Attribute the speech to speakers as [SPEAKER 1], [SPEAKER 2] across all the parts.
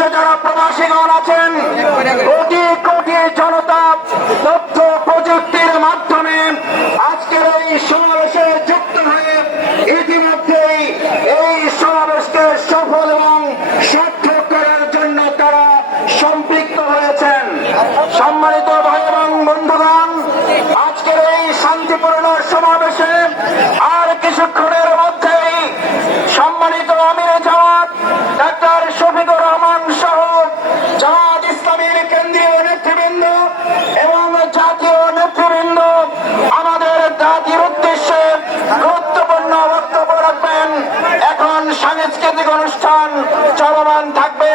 [SPEAKER 1] কেন্দ্রে যারা প্রবাসীগণ আছেন, কোটি কোটি জনতা তথ্য প্রযুক্তির মাধ্যমে আজকের এই সমাবেশে যুক্ত হয়ে ইতিমধ্যেই এই সমাবেশকে সফল এবং সার্থক করার জন্য তারা সম্পৃক্ত হয়েছেন। সম্মানিত ভাই এবং বন্ধুগণ, আজকের এই শান্তিপূর্ণ সমাবেশে আর কিছুক্ষণের অনুষ্ঠান চলমান থাকবে।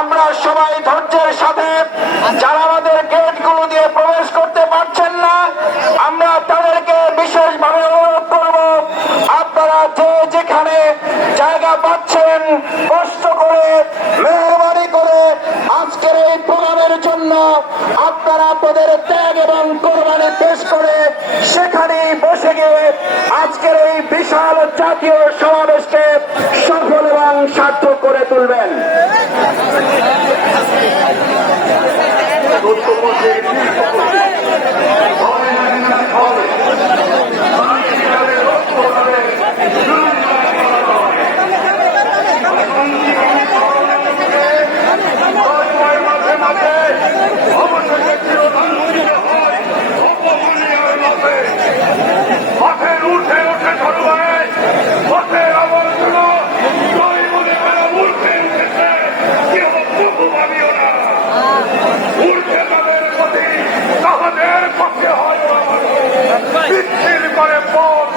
[SPEAKER 1] আমরা সবাই ধৈর্যের সাথে, যারা আমাদের গেটগুলো দিয়ে প্রবেশ করতে পারছেন না, আমরা তাদেরকে বিশেষভাবে অনুরোধ করব, আপনারা যে যেখানে জায়গা পাচ্ছেন, কষ্ট করে, মেহরবানি করে আজকের এই প্রোগ্রামের জন্য আপনারা আপনাদের ত্যাগ এবং কোরবানি পেশ করে সেখানেই বসে গিয়ে আজকের এই বিশাল জাতীয় সমাবেশকে করে
[SPEAKER 2] পথ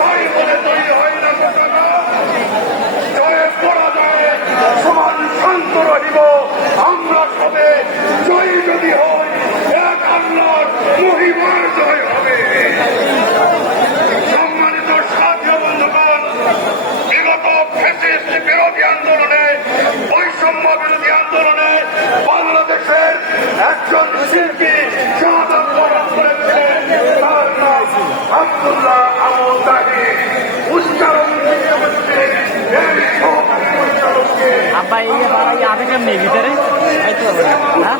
[SPEAKER 2] তাই বলে হয় না ঘটনা জয়ে পড়া যায় শান্ত রহিব। আমরা সবে জয়ী যদি হই, এক আল্লাহর মহিমার জয় হবে। সম্মানিত সাথী বন্ধুগণ, বিগত ফ্যাসিস্ট বিরোধী আন্দোলনে, বৈষম্য বিরোধী আন্দোলনে বাংলাদেশের একজন শিল্পী করেছিলেন তার নাম
[SPEAKER 3] আব্বা এই বাড়াই আবে কেমনি ভিতরে? হ্যাঁ?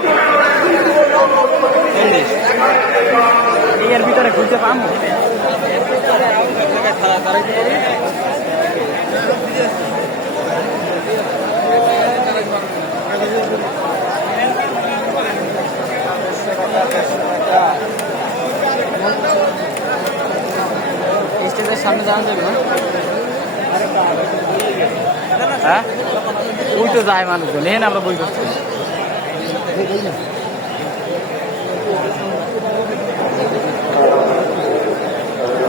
[SPEAKER 3] ভিতরে ঘুরতে পাবো সামনে যাওয়া হ্যাঁ? ওই তো যায় মানুষজন। এখানে আমরা বই করছি